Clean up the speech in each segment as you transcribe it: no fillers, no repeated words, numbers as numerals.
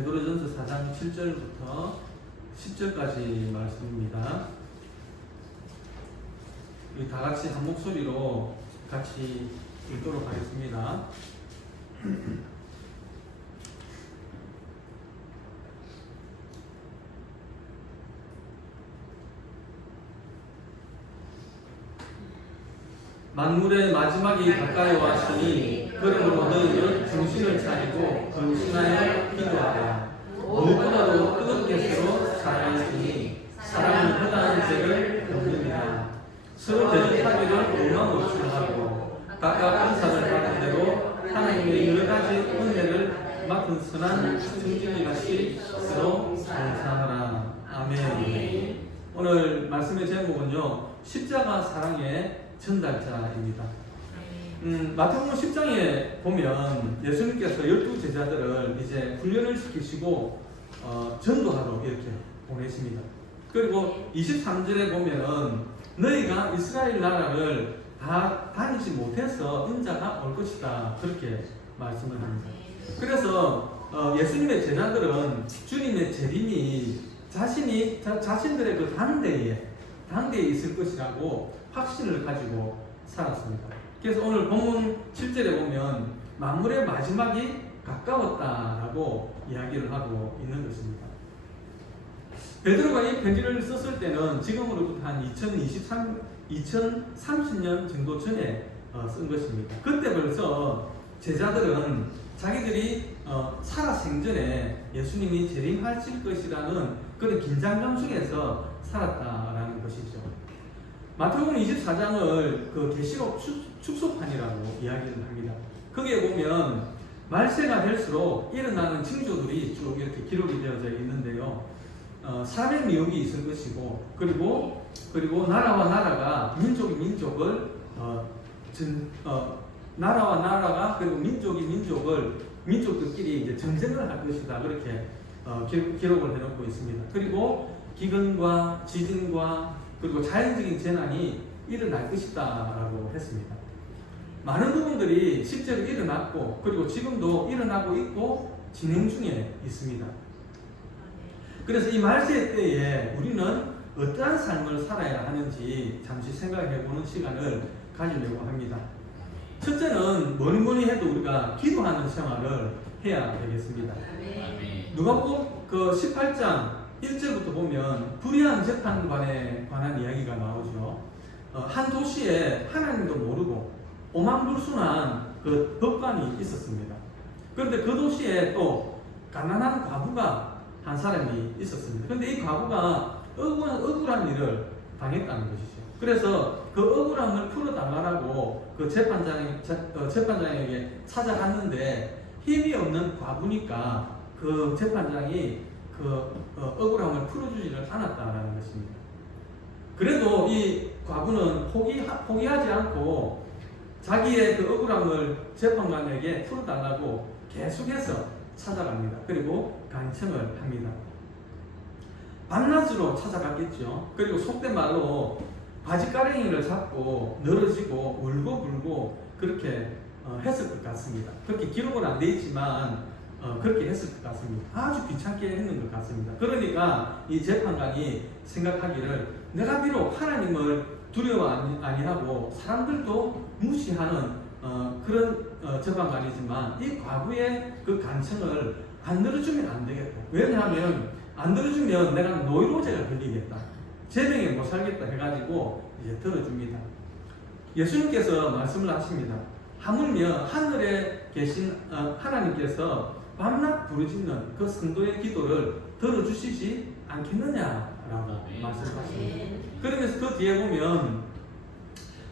베드로전서 4장 7절부터 10절까지 말씀입니다. 우리 다 같이 한 목소리로 같이 읽도록 하겠습니다. 만물의 마지막이 가까이 왔으니 그러므로 너희는 정신을 차리고 근신하여 기도하라. 무엇보다도 뜨겁게스로 사랑하시니 사랑은 흔한 죄를 덮느니라. 서로 대적하기를 원망 없이 하고 각각 은사를 받은 대로 하나님의 여러 가지 은혜를 맡은 선한 청지기 같이 서로 감사하라. 아멘. 오늘 말씀의 제목은요, 십자가 사랑의 전달자입니다. 마태복음 10장에 보면 예수님께서 12제자들을 이제 훈련을 시키시고 전도하러 이렇게 보내십니다. 그리고 23절에 보면 너희가 이스라엘 나라를 다 다니지 못해서 인자가 올 것이다, 그렇게 말씀을 합니다. 그래서 예수님의 제자들은 주님의 재림이 자신들의 그 당대에 있을 것이라고 확신을 가지고 살았습니다. 그래서 오늘 본문 7절에 보면 만물의 마지막이 가까웠다라고 이야기를 하고 있는 것입니다. 베드로가 이 편지를 썼을 때는 지금으로부터 한 2030년 정도 전에 쓴 것입니다. 그때 벌써 제자들은 자기들이 살아생전에 예수님이 재림하실 것이라는 그런 긴장감 속에서 살았다라는 것이죠. 마태복음 24장을 그 계시록 축소판이라고 이야기를 합니다. 거기에 보면 말세가 될수록 일어나는 징조들이 쭉 이렇게 기록이 되어져 있는데요. 사람의 미혹이 있을 것이고, 그리고 나라와 나라가 나라와 나라가 그리고 민족들끼리 이제 전쟁을 할 것이다, 그렇게 기록을 해놓고 있습니다. 그리고 기근과 지진과 그리고 자연적인 재난이 일어날 것이다라고 했습니다. 많은 부분들이 실제로 일어났고, 그리고 지금도 일어나고 있고 진행 중에 있습니다. 그래서 이 말세 때에 우리는 어떠한 삶을 살아야 하는지 잠시 생각해보는 시간을 가지려고 합니다. 첫째는 뭐니 해도 우리가 기도하는 생활을 해야 되겠습니다. 누가복음 그 18장 1절부터 보면 불의한 재판관에 관한 이야기가 나오죠. 한 도시에 하나님도 모르고 오만불순한 그 법관이 있었습니다. 그런데 그 도시에 또 가난한 과부가 한 사람이 있었습니다. 그런데 이 과부가 억울한 일을 당했다는 것이죠. 그래서 그 억울함을 풀어달라고 그 재판장에게 찾아갔는데 힘이 없는 과부니까 그 재판장이 그 억울함을 풀어주지를 않았다는 것입니다. 그래도 이 과부는 포기하지 않고 자기의 그 억울함을 재판관에게 풀어달라고 계속해서 찾아갑니다. 그리고 간청을 합니다. 밤낮으로 찾아갔겠죠. 그리고 속된 말로 바지가랭이를 잡고 늘어지고 울고불고 그렇게 했을 것 같습니다. 그렇게 기록은 안 돼 있지만 그렇게 했을 것 같습니다. 아주 귀찮게 했는 것 같습니다. 그러니까 이 재판관이 생각하기를 내가 비록 하나님을 두려워 아니하고 사람들도 무시하는 그런 재판관이지만 이 과부의 그 간청을 안 들어주면 안 되겠다. 왜냐하면 안 들어주면 내가 노이로제가 걸리겠다, 제명에 못 살겠다 해가지고 이제 들어줍니다. 예수님께서 말씀을 하십니다. 하물며 하늘에 계신 하나님께서 밤낮 부르짖는 그 성도의 기도를 들어주시지 않겠느냐라고 말씀하십니다. 그러면서 그 뒤에 보면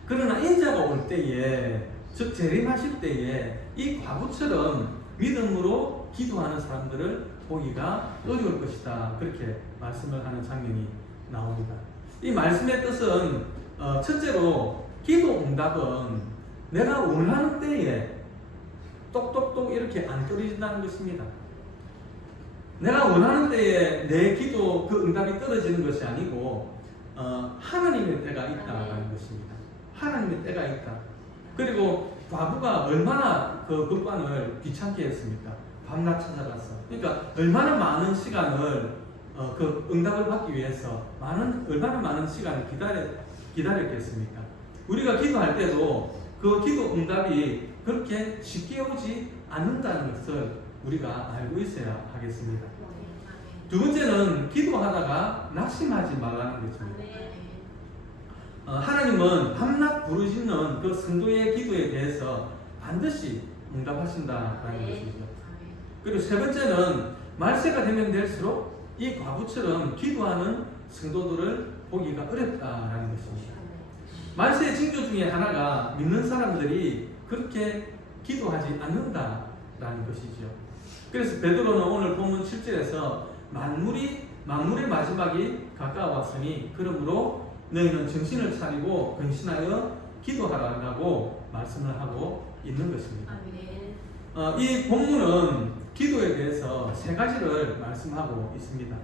그러나 인자가 올 때에, 즉 재림하실 때에 이 과부처럼 믿음으로 기도하는 사람들을 보기가 어려울 것이다, 그렇게 말씀을 하는 장면이 나옵니다. 이 말씀의 뜻은 첫째로 기도 응답은 내가 원하는 때에 똑똑똑 이렇게 안 떨어진다는 것입니다. 내가 원하는 때에 내 기도 그 응답이 떨어지는 것이 아니고 하나님의 때가 있다는 것입니다. 하나님의 때가 있다. 그리고 과부가 얼마나 그 법관을 귀찮게 했습니까? 밤낮 찾아가서. 그러니까 얼마나 많은 시간을 그 응답을 받기 위해서 얼마나 많은 시간을 기다렸겠습니까? 우리가 기도할 때도 그 기도 응답이 그렇게 쉽게 오지 않는다는 것을 우리가 알고 있어야 하겠습니다. 두 번째는 기도하다가 낙심하지 말라는 것입니다. 하나님은 밤낮 부르짖는 그 성도의 기도에 대해서 반드시 응답하신다라는 것이죠. 그리고 세 번째는 말세가 되면 될수록 이 과부처럼 기도하는 성도들을 보기가 어렵다라는 것입니다. 말세의 징조 중에 하나가 믿는 사람들이 그렇게 기도하지 않는다라는 것이죠. 그래서 베드로는 오늘 본문 7절에서 만물의 마지막이 가까웠으니 그러므로 너희는 정신을 차리고 근신하여 기도하라고 말씀을 하고 있는 것입니다. 이 본문은 기도에 대해서 세 가지를 말씀하고 있습니다.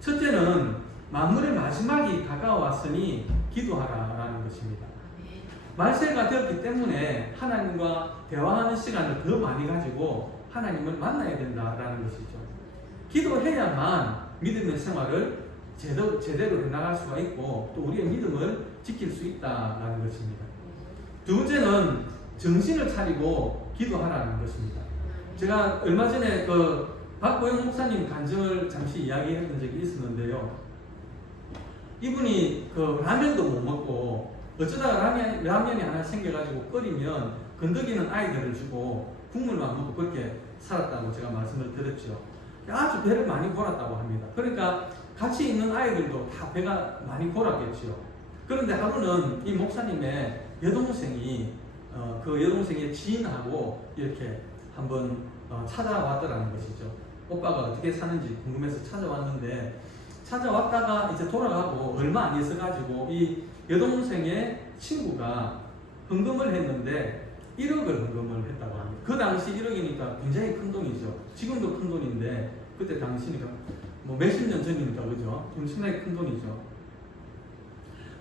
첫째는 만물의 마지막이 가까웠으니 기도하라라는 것입니다. 말세가 되었기 때문에 하나님과 대화하는 시간을 더 많이 가지고 하나님을 만나야 된다라는 것이죠. 기도해야만 믿음의 생활을 제대로 해나갈 수가 있고 또 우리의 믿음을 지킬 수 있다라는 것입니다. 두 번째는 정신을 차리고 기도하라는 것입니다. 제가 얼마 전에 그 박보영 목사님 간증을 잠시 이야기했던 적이 있었는데요. 이분이 그 라면도 못 먹고 어쩌다가 라면이 하나 생겨가지고 끓이면 건더기는 아이들을 주고 국물만 먹고 그렇게 살았다고 제가 말씀을 드렸죠. 아주 배를 많이 골았다고 합니다. 그러니까 같이 있는 아이들도 다 배가 많이 골았겠죠. 그런데 하루는 이 목사님의 여동생이 그 여동생의 지인하고 이렇게 한번 찾아왔더라는 것이죠. 오빠가 어떻게 사는지 궁금해서 찾아왔다가 이제 돌아가고 얼마 안 있어가지고 이 여동생의 친구가 헌금을 했는데 1억을 헌금을 했다고 합니다. 그 당시 1억이니까 굉장히 큰 돈이죠. 지금도 큰 돈인데 그때 당시니까 뭐 몇십 년 전이니까 그죠? 엄청나게 큰 돈이죠.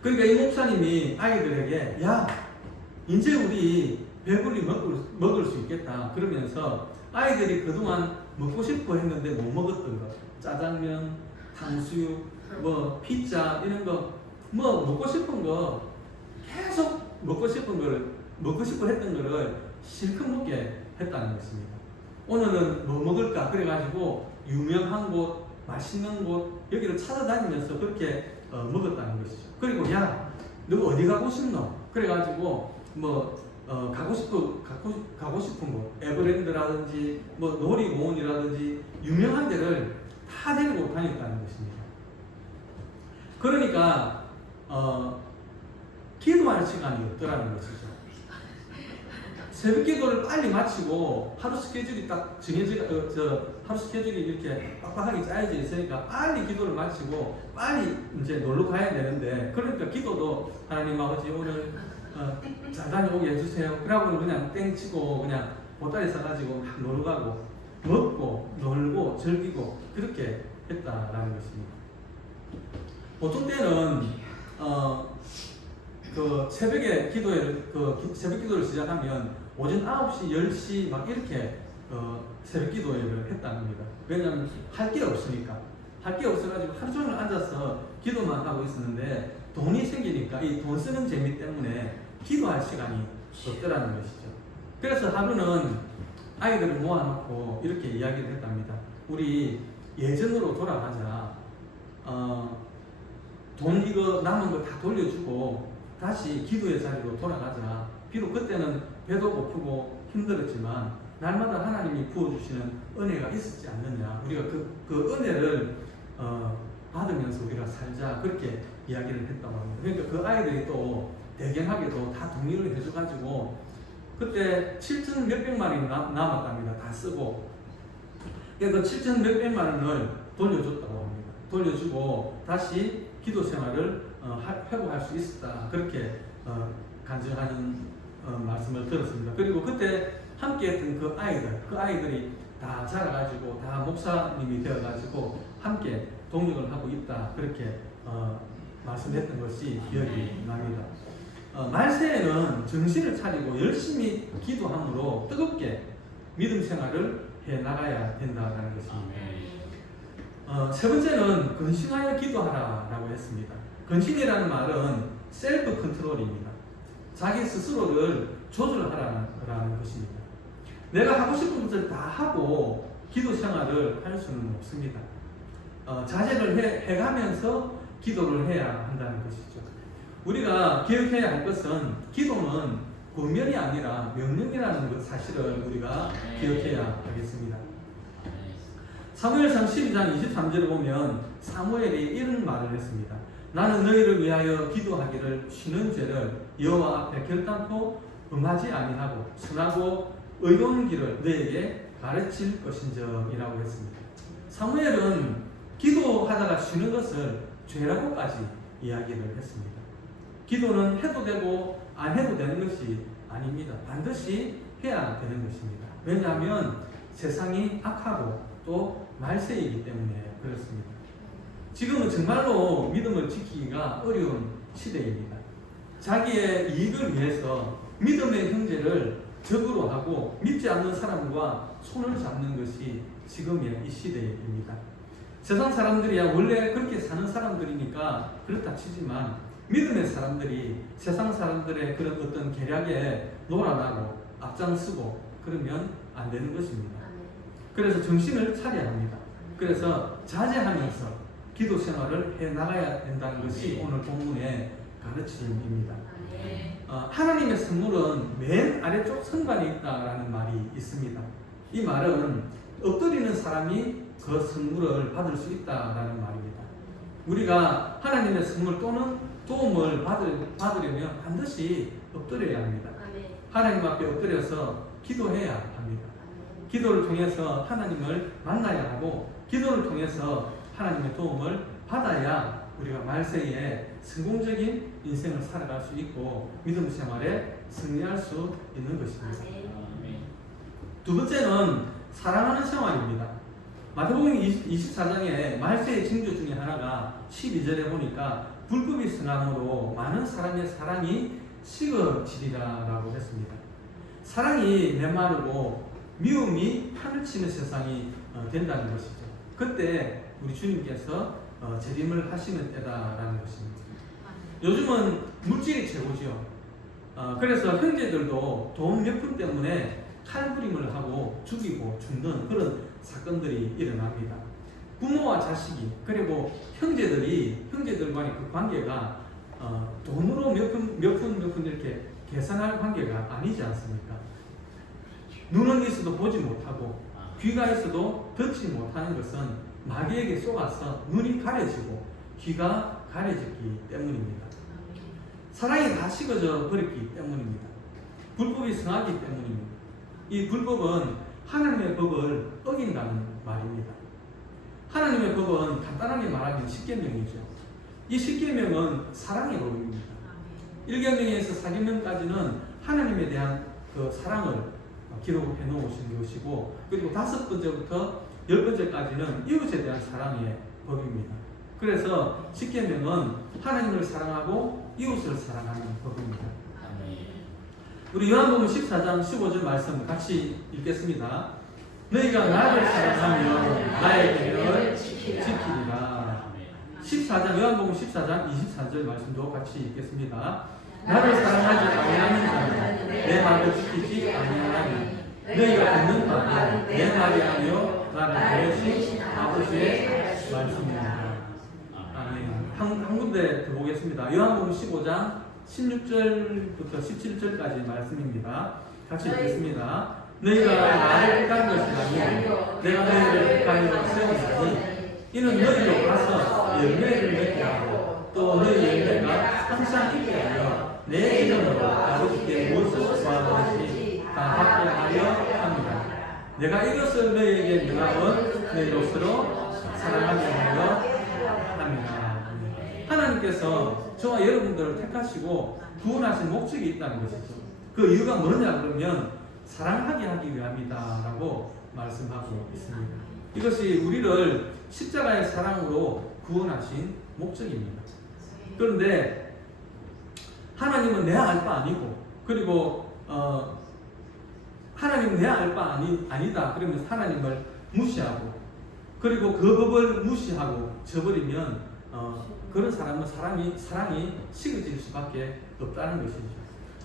그러니까 이 목사님이 아이들에게 야 이제 우리 배불리 먹을 수 있겠다 그러면서 아이들이 그동안 먹고 싶어 했는데 못 먹었던 거 짜장면, 탕수육, 뭐 피자 이런 거 뭐 먹고 싶은 거 계속 먹고 싶어 했던 거를 실컷 먹게 했다는 것입니다. 오늘은 뭐 먹을까 그래가지고 유명한 곳, 맛있는 곳 여기를 찾아다니면서 그렇게 먹었다는 것이죠. 그리고 야 너 어디 가고 싶노? 그래가지고 뭐 가고 싶은 곳 에버랜드라든지 뭐 놀이공원이라든지 유명한 데를 다 데리고 다녔다는 것입니다. 그러니까 기도할 시간이 없더라는 것이죠. 새벽 기도를 빨리 마치고 하루 스케줄이 딱 하루 스케줄이 이렇게 빡빡하게 짜여져 있으니까 빨리 기도를 마치고 빨리 이제 놀러 가야 되는데 그러니까 기도도 하나님 아버지 오늘 잘 다녀오게 해주세요. 그러고 그냥 땡치고 그냥 보따리 싸가지고 막 놀러 가고 먹고 놀고 즐기고 그렇게 했다라는 것입니다. 보통 때는 그 새벽에 새벽 기도를 시작하면 오전 9시, 10시 막 이렇게 새벽 기도회를 했답니다. 왜냐하면 할 게 없으니까. 할 게 없어가지고 하루 종일 앉아서 기도만 하고 있었는데 돈이 생기니까 이 돈 쓰는 재미 때문에 기도할 시간이 없더라는 것이죠. 그래서 하루는 아이들을 모아놓고 이렇게 이야기를 했답니다. 우리 예전으로 돌아가자. 돈 이거 남은 거 다 돌려주고 다시 기도의 자리로 돌아가자. 비록 그때는 배도 고프고 힘들었지만 날마다 하나님이 부어주시는 은혜가 있었지 않느냐. 우리가 그 은혜를 받으면서 우리가 살자. 그렇게 이야기를 했다고 합니다. 그러니까 그 아이들이 또 대견하게도 다 동의를 해줘가지고 그때 7천 몇백만 원이 남았답니다. 다 쓰고. 그러니까 그 7천 몇백만 원을 돌려줬다고 합니다. 돌려주고 다시 기도 생활을 회복할 수 있었다. 그렇게 간증하는 말씀을 들었습니다. 그리고 그때 함께 했던 그 아이들이 다 자라가지고 다 목사님이 되어가지고 함께 동역을 하고 있다. 그렇게 말씀했던 것이 기억이 납니다. 말세에는 정신을 차리고 열심히 기도함으로 뜨겁게 믿음 생활을 해 나가야 된다는 것입니다. 세 번째는 근신하여 기도하라라고 했습니다. 근신이라는 말은 셀프 컨트롤입니다. 자기 스스로를 조절하라는 것입니다. 내가 하고 싶은 것을 다 하고 기도 생활을 할 수는 없습니다. 자제를 해가면서 기도를 해야 한다는 것이죠. 우리가 기억해야 할 것은 기도는 권면이 아니라 명령이라는 것 사실을 우리가 기억해야 하겠습니다. 사무엘상 12장 23절을 보면 사무엘이 이런 말을 했습니다. 나는 너희를 위하여 기도하기를 쉬는 죄를 여호와 앞에 결단코 범하지 아니하고 선하고 의로운 길을 너에게 가르칠 것인저이라고 했습니다. 사무엘은 기도하다가 쉬는 것을 죄라고까지 이야기를 했습니다. 기도는 해도 되고 안 해도 되는 것이 아닙니다. 반드시 해야 되는 것입니다. 왜냐하면 세상이 악하고 또 말세이기 때문에 그렇습니다. 지금은 정말로 믿음을 지키기가 어려운 시대입니다. 자기의 이익을 위해서 믿음의 형제를 적으로 하고 믿지 않는 사람과 손을 잡는 것이 지금의 이 시대입니다. 세상 사람들이야 원래 그렇게 사는 사람들이니까 그렇다 치지만 믿음의 사람들이 세상 사람들의 그런 어떤 계략에 놀아나고 앞장서고 그러면 안 되는 것입니다. 그래서 정신을 차려야 합니다. 그래서 자제하면서 기도 생활을 해 나가야 된다는 것이 오늘 본문의 가르침입니다. 하나님의 선물은 맨 아래쪽 선반에 있다라는 말이 있습니다. 이 말은 엎드리는 사람이 그 선물을 받을 수 있다라는 말입니다. 우리가 하나님의 선물 또는 도움을 받으려면 반드시 엎드려야 합니다. 하나님 앞에 엎드려서 기도해야 합니다. 기도를 통해서 하나님을 만나야 하고 기도를 통해서 하나님의 도움을 받아야 우리가 말세에 성공적인 인생을 살아갈 수 있고 믿음 생활에 승리할 수 있는 것입니다. 두 번째는 사랑하는 생활입니다. 마태복음 24장에 말세의 징조 중에 하나가 12절에 보니까 불법이 성함으로 많은 사람의 사랑이 식어지리라라고 했습니다. 사랑이 메마르고 미움이 판을 치는 세상이 된다는 것이죠. 그때 우리 주님께서 재림을 하시는 때다라는 것입니다. 요즘은 물질이 최고죠. 그래서 형제들도 돈 몇 푼 때문에 칼부림을 하고 죽이고 죽는 그런 사건들이 일어납니다. 부모와 자식이 그리고 형제들과의 그 관계가 돈으로 몇 푼 이렇게 계산할 관계가 아니지 않습니까? 눈은 있어도 보지 못하고 귀가 있어도 듣지 못하는 것은 마귀에게 속아서 눈이 가려지고 귀가 가려졌기 때문입니다. 사랑이 다 식어져 버렸기 때문입니다. 불법이 성하기 때문입니다. 이 불법은 하나님의 법을 어긴다는 말입니다. 하나님의 법은 간단하게 말하면 십계명이죠. 이 십계명은 사랑의 법입니다. 1계명에서 4계명까지는 하나님에 대한 그 사랑을 기록해 놓으신 것이고 그리고 5번째부터 10번째까지는 이웃에 대한 사랑의 법입니다. 그래서 십계명은 하나님을 사랑하고 이웃을 사랑하는 법입니다. 우리 요한복음 14장 15절 말씀 같이 읽겠습니다. 너희가 나를 사랑하면 나의 계명을 지키리라. 14장 요한복음 14장 24절 말씀도 같이 읽겠습니다. 나를 사랑하지 아니하는 자는 내 말을 지키지 아니하나니 너희가 듣는 말은 내 말이 아니요 나를 보내신 아버지의 말씀이다. 아멘. 한 군데 더 보겠습니다. 요한복음 15장 16절부터 17절까지 말씀입니다. 같이 읽겠습니다. 너희가 나를 택한 것이 아니요 내가 너희를 택하여 세웠으니 이는 너희로 가서 열매를 맺게 하고 또 너희 열매가 항상 있게 하여 내 이름으로 아버지께 무엇을 구하든지 다 받게 하려 합니다. 내가 이것을 너희에게 명함은 너희로서로 사랑하게 하려 합니다. 하나님께서 저와 여러분들을 택하시고 구원하신 목적이 있다는 것이죠. 그 이유가 뭐냐 그러면 사랑하게 하기 위함이다 라고 말씀하고 있습니다. 이것이 우리를 십자가의 사랑으로 구원하신 목적입니다. 그런데 하나님은 내 알 바 아니고 그리고 하나님 내 알 바 아니다 그러면 하나님을 무시하고, 그리고 그 법을 무시하고 저버리면 그런 사람은 사랑이 식어질 수밖에 없다는 것이죠.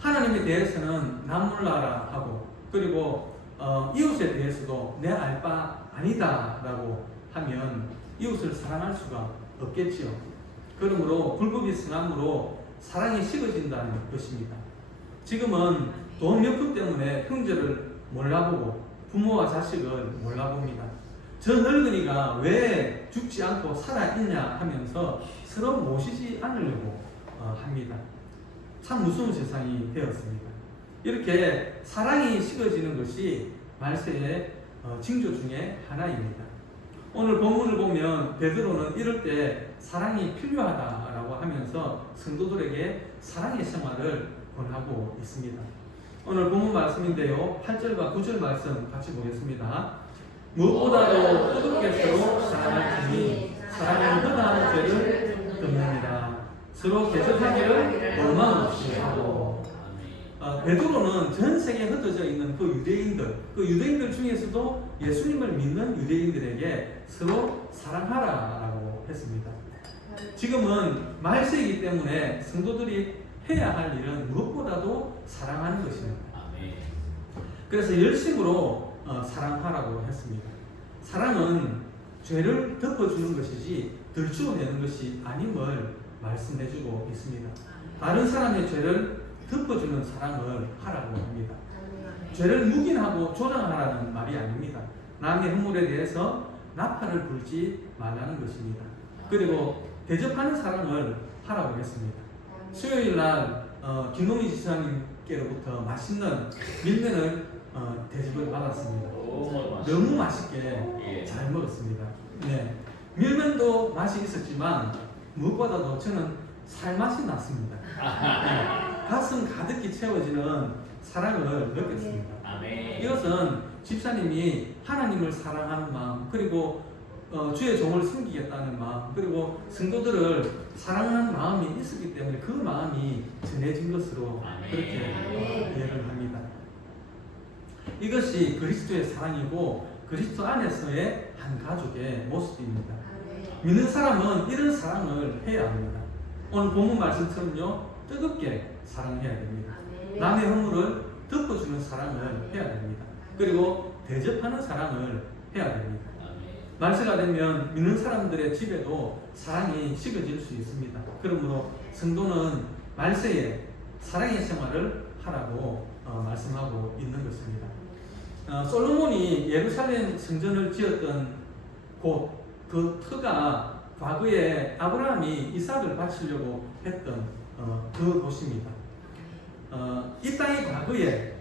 하나님에 대해서는 남 몰라라 하고, 그리고 이웃에 대해서도 내 알 바 아니다 라고 하면 이웃을 사랑할 수가 없겠지요. 그러므로 불법이 성함으로 사랑이 식어진다는 것입니다. 지금은 돈 몇 푼 때문에 형제를 몰라보고 부모와 자식을 몰라봅니다. 저 늙은이가 왜 죽지 않고 살아있냐 하면서 서로 모시지 않으려고 합니다. 참 무서운 세상이 되었습니다. 이렇게 사랑이 식어지는 것이 말세의 징조 중에 하나입니다. 오늘 본문을 보면 베드로는 이럴 때 사랑이 필요하다라고 하면서 성도들에게 사랑의 생활을 권하고 있습니다. 오늘 본문 말씀인데요, 8절과 9절 말씀 같이 보겠습니다. 무엇보다도 뜨겁게 서로 사랑할지니 사랑은 허다한 죄를 덮느니라. 서로 대적하기를 원망 없이 하고. 베드로는 전 세계에 흩어져 있는 그 유대인들 중에서도 예수님을 믿는 유대인들에게 서로 사랑하라라고 했습니다. 지금은 말세이기 때문에 성도들이 해야 할 일은 무엇보다도 사랑하는 것입니다. 그래서 열심으로 사랑하라고 했습니다. 사랑은 죄를 덮어주는 것이지 들추어내는 것이 아님을 말씀해주고 있습니다. 다른 사람의 죄를 덮어주는 사랑을 하라고 합니다. 죄를 묵인하고 조장하라는 말이 아닙니다. 남의 허물에 대해서 나팔을 불지 말라는 것입니다. 그리고 대접하는 사랑을 하라고 했습니다. 수요일 날 김동희 지사님께로부터 맛있는 밀면을 대접을 받았습니다. 너무 맛있게 잘 먹었습니다. 네. 밀면도 맛이 있었지만 무엇보다도 저는 살맛이 났습니다. 가슴 가득히 채워지는 사랑을 느꼈습니다. 이것은 집사님이 하나님을 사랑하는 마음, 그리고 주의 종을 섬기겠다는 마음, 그리고 성도들을 사랑하는 마음이 있었기 때문에 그 마음이 전해진 것으로 그렇게 이해를 합니다. 이것이 그리스도의 사랑이고 그리스도 안에서의 한 가족의 모습입니다. 믿는 사람은 이런 사랑을 해야 합니다. 오늘 본문 말씀처럼요, 뜨겁게 사랑해야 됩니다. 남의 허물을 덮어주는 사랑을 해야 됩니다. 그리고 대접하는 사랑을 해야 됩니다. 말세가 되면 믿는 사람들의 집에도 사랑이 식어질 수 있습니다. 그러므로 성도는 말세에 사랑의 생활을 하라고 말씀하고 있는 것입니다. 솔로몬이 예루살렘 성전을 지었던 곳, 그 터가 과거에 아브라함이 이삭을 바치려고 했던 그 곳입니다. 이 땅이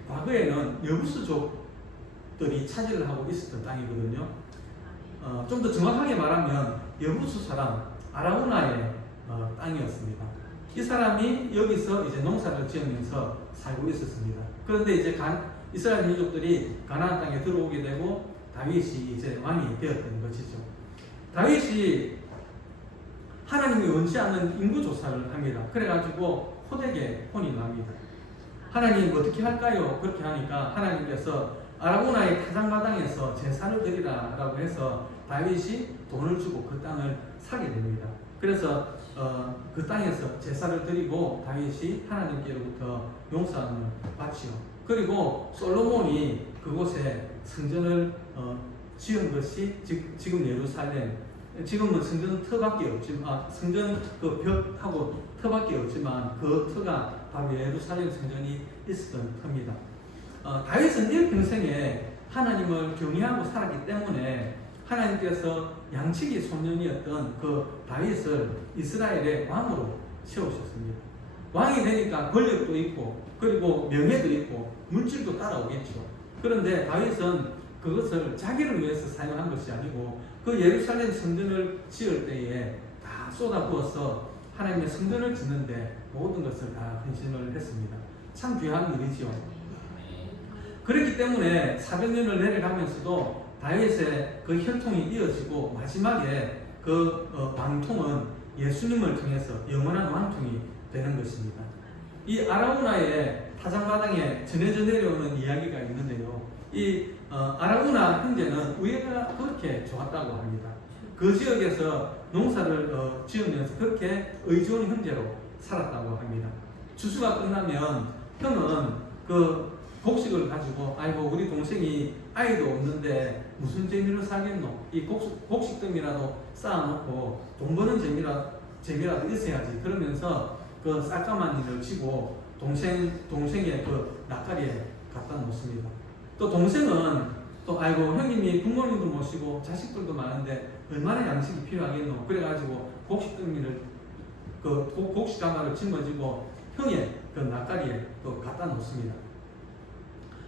과거에는 여부수족들이 차지를 하고 있었던 땅이거든요. 좀 더 정확하게 말하면 여부수 사람 아라우나의 땅이었습니다. 이 사람이 여기서 이제 농사를 지으면서 살고 있었습니다. 그런데 이제 이스라엘 민족들이 가나안 땅에 들어오게 되고 다윗이 이제 왕이 되었던 것이죠. 다윗이 하나님이 원치 않는 인구 조사를 합니다. 그래가지고 호되게 혼이 납니다. 하나님 어떻게 할까요? 그렇게 하니까 하나님께서 아라우나의 타작마당에서 제사를 드리라 라고 해서 다윗이 돈을 주고 그 땅을 사게 됩니다. 그래서 그 땅에서 제사를 드리고 다윗이 하나님께로부터 용서함을 받지요. 그리고 솔로몬이 그곳에 성전을 지은 것이 지금 예루살렘, 지금은 성전 터밖에 없지만 성전 그 벽하고 터밖에 없지만 그 터가 바로 예루살렘 성전이 있었던 터입니다. 다윗은 일평생에 하나님을 경외하고 살았기 때문에 하나님께서 양치기 소년이었던 그 다윗을 이스라엘의 왕으로 세우셨습니다. 왕이 되니까 권력도 있고 그리고 명예도 있고 물질도 따라오겠죠. 그런데 다윗은 그것을 자기를 위해서 사용한 것이 아니고 그 예루살렘 성전을 지을 때에 다 쏟아부어서 하나님의 성전을 짓는데 모든 것을 다 헌신을 했습니다. 참 귀한 일이죠. 그렇기 때문에 400년을 내려가면서도 다윗의 그 혈통이 이어지고 마지막에 그 왕통은 예수님을 통해서 영원한 왕통이 되는 것입니다. 이 아라우나의 타장마당에 전해져 내려오는 이야기가 있는데요. 이 아라우나 형제는 우애가 그렇게 좋았다고 합니다. 그 지역에서 농사를 지으면서 그렇게 의좋은 형제로 살았다고 합니다. 추수가 끝나면 형은 그 곡식을 가지고 아이고 우리 동생이 아이도 없는데 무슨 재미로 살겠노? 이 곡식등이라도 쌓아놓고 돈 버는 재미라도 있어야지. 그러면서 그 쌀가마니를 쥐고 동생의 그 낯가리에 갖다 놓습니다. 또 동생은 또 아이고 형님이 부모님도 모시고 자식들도 많은데 얼마나 양식이 필요하겠노? 그래가지고 곡식등이를 그 곡식가마를 짊어지고 형의 그 낯가리에 또 갖다 놓습니다.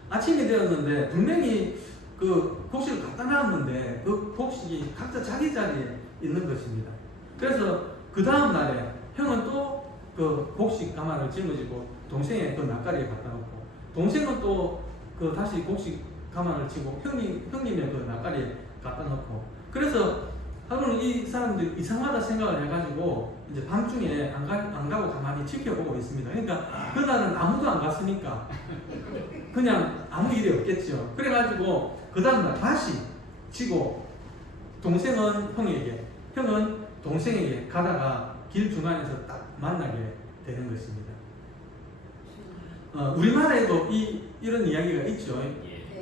아침이 되었는데 분명히 그 곡식을 갖다 놨는데 그 곡식이 각자 자기 자리에 있는 것입니다. 그래서 그 다음 날에 형은 또 그 곡식 가마를 짊어지고 동생의 그 낯가리에 갖다 놓고 동생은 또 그 다시 곡식 가마를 쥐고 형님의 그 낯가리에 갖다 놓고 그래서 하루는 이 사람들이 이상하다 생각을 해가지고 이제 밤중에 안 가고 가만히 지켜보고 있습니다. 그러니까 그날은 아무도 안 갔으니까 그냥 아무 일이 없겠죠. 그래가지고 그 다음날 다시 치고 동생은 형에게 형은 동생에게 가다가 길 중간에서 딱 만나게 되는 것입니다. 우리나라에도 이런 이야기가 있죠.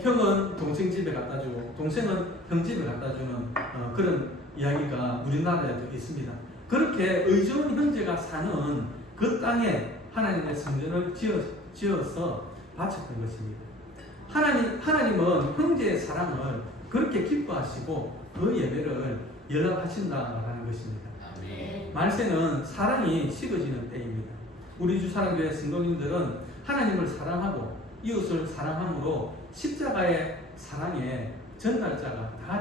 형은 동생 집에 갖다 주고 동생은 형 집에 갖다 주는 그런 이야기가 우리나라에도 있습니다. 그렇게 의좋은 형제가 사는 그 땅에 하나님의 성전을 지어서 바쳤던 것입니다. 하나님은 형제의 사랑을 그렇게 기뻐하시고 그 예배를 연락하신다라는 것입니다. 말세는 사랑이 식어지는 때입니다. 우리 주사랑교회 성도님들은 하나님을 사랑하고 이웃을 사랑함으로 십자가의 사랑의 전달자가 다